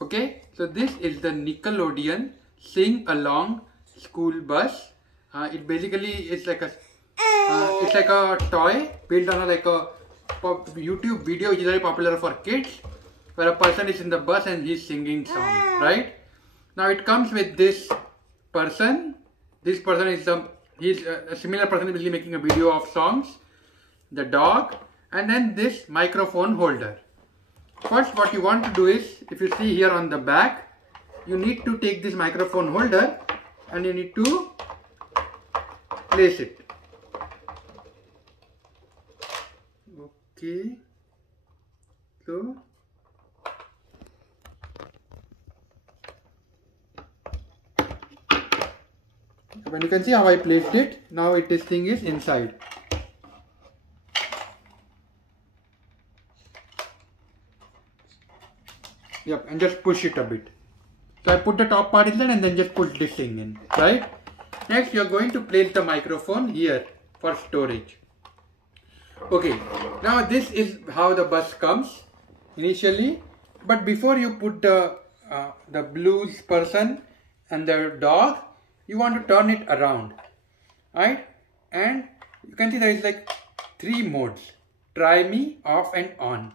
Okay, so this is the Nickelodeon Sing Along School Bus. It basically is like a toy built on like a YouTube video which is very popular for kids, where a person is in the bus and he's singing song, right? Now it comes with this person. This person is he's a similar person is making a video of songs, the dog, and then this microphone holder. First, what you want to do is, if you see here on the back, you need to take this microphone holder and you need to place it. Okay, so when you can see how I placed it, now this thing is inside. Yep, and just push it a bit. So I put the top part inside and then just push this thing in, right? Next, you are going to place the microphone here for storage. Okay, now this is how the bus comes initially. But before you put the blues person and the dog, you want to turn it around, right? And you can see there is like 3 modes: try me, off, and on.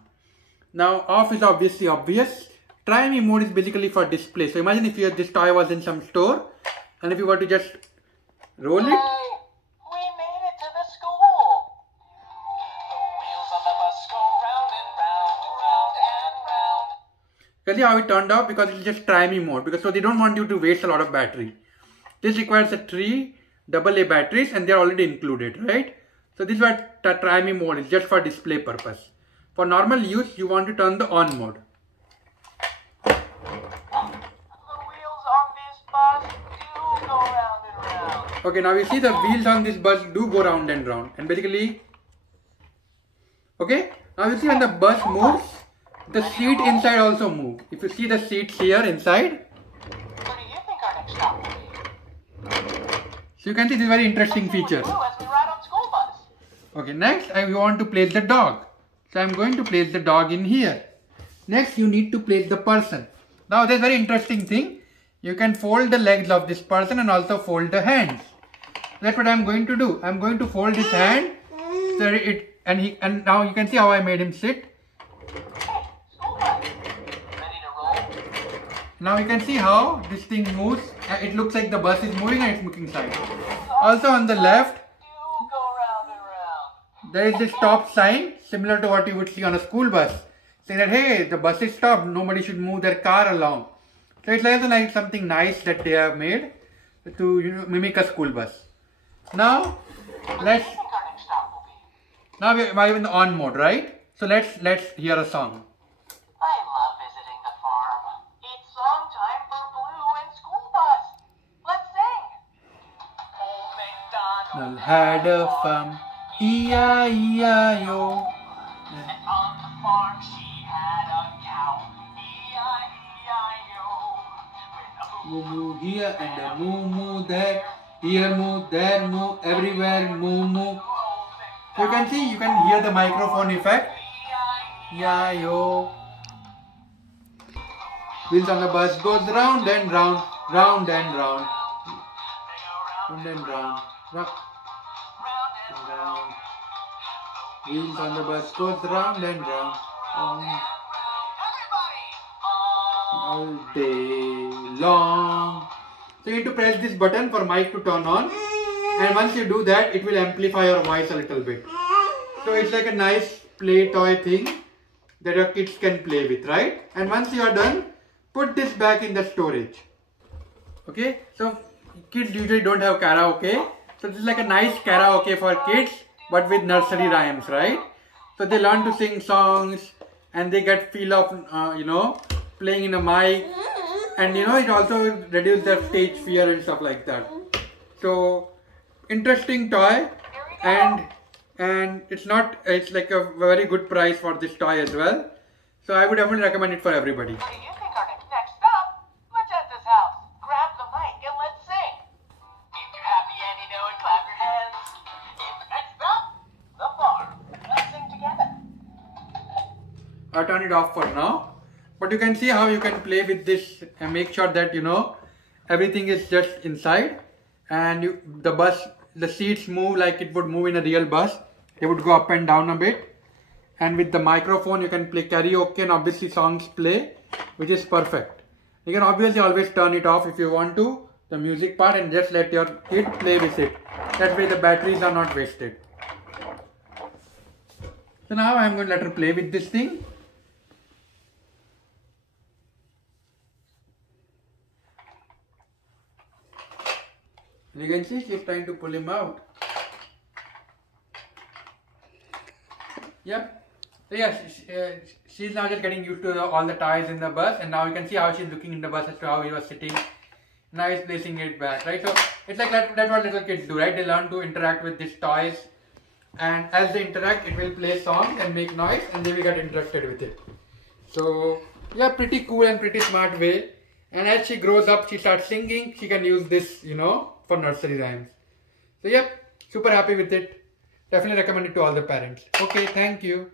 Now off is obviously obvious. Try me mode is basically for display. So imagine if this toy was in some store and if you were to just roll it. Hey, we made it to the school. The wheels on the bus go round and round, round and round. Can you see how it turned out? Because it's just try me mode. So they don't want you to waste a lot of battery. This requires 3 AA batteries and they're already included, right? So this is what try me mode is, just for display purpose. For normal use, you want to turn the on mode. Okay, now you see the wheels on this bus do go round and round, and basically, okay, now you see when the bus moves, the seat inside also move. If you see the seats here inside, Where do you think our next stop will be? so you can see this very interesting feature. As we ride on school bus. Okay, next we want to place the dog. So I'm going to place the dog in here. Next you need to place the person. Now there's a very interesting thing. You can fold the legs of this person and also fold the hands. That's what I'm going to do. I'm going to fold his hand. So and now you can see how I made him sit. Hey, school bus. Ready to roll? Now you can see how this thing moves. It looks like the bus is moving and it's moving side. Also on the left, You go round and round. there is this stop sign similar to what you would see on a school bus, saying that hey, the bus is stopped, nobody should move their car along. So it's like something nice that they have made to mimic a school bus. Now let's I think our next stop will be. now we're in the on mode, right? So let's hear a song. I love visiting the farm. It's song time for Blue and school bus. Let's sing. Old MacDonald Had a farm, E-I-E-I-O. And on the farm she had a cow. E-I-E-I-O. With a Moo moo here and a moo moo there. Here moo, there moo, everywhere moo moo. So you can see, you can hear the microphone effect. Yeah, yo. Wheels on the bus goes round and round, round and round, round and round, round and round. Wheels on the bus goes round and round, all day long. So you need to press this button for mic to turn on, and once you do that, it will amplify your voice a little bit. So it's like a nice play toy thing that your kids can play with, right? And once you are done, put this back in the storage. Okay, so kids usually don't have karaoke, so this is like a nice karaoke for kids, but with nursery rhymes, right? So they learn to sing songs and they get feel of playing in a mic. And it also reduces their stage fear and stuff like that. So interesting toy, and it's like a very good price for this toy as well. So I would definitely recommend it for everybody. What do you think our next stop? Magenda's house. Grab the mic and let's sing. If you're happy and you know it, clap your hands. If the next stop, the farm. Let's sing together. I'll turn it off for now. But you can see how you can play with this and make sure that everything is just inside, and the seats move like it would move in a real bus. They would go up and down a bit, and with the microphone you can play karaoke and obviously songs play, which is perfect. You can obviously always turn it off if you want to, the music part, and just let your kid play with it. That way the batteries are not wasted. So now I'm going to let her play with this thing. And you can see she's trying to pull him out. Yep. So yes, she's now just getting used to all the toys in the bus, and now you can see how she's looking in the bus as to how he was sitting. Now he's placing it back, right? So it's like that's what little kids do, right? They learn to interact with these toys, and as they interact, it will play songs and make noise, and they will get interacted with it. So yeah, pretty cool and pretty smart way. And as she grows up, she starts singing. She can use this, for nursery rhymes. So yep, super happy with it. Definitely recommend it to all the parents. Okay, thank you.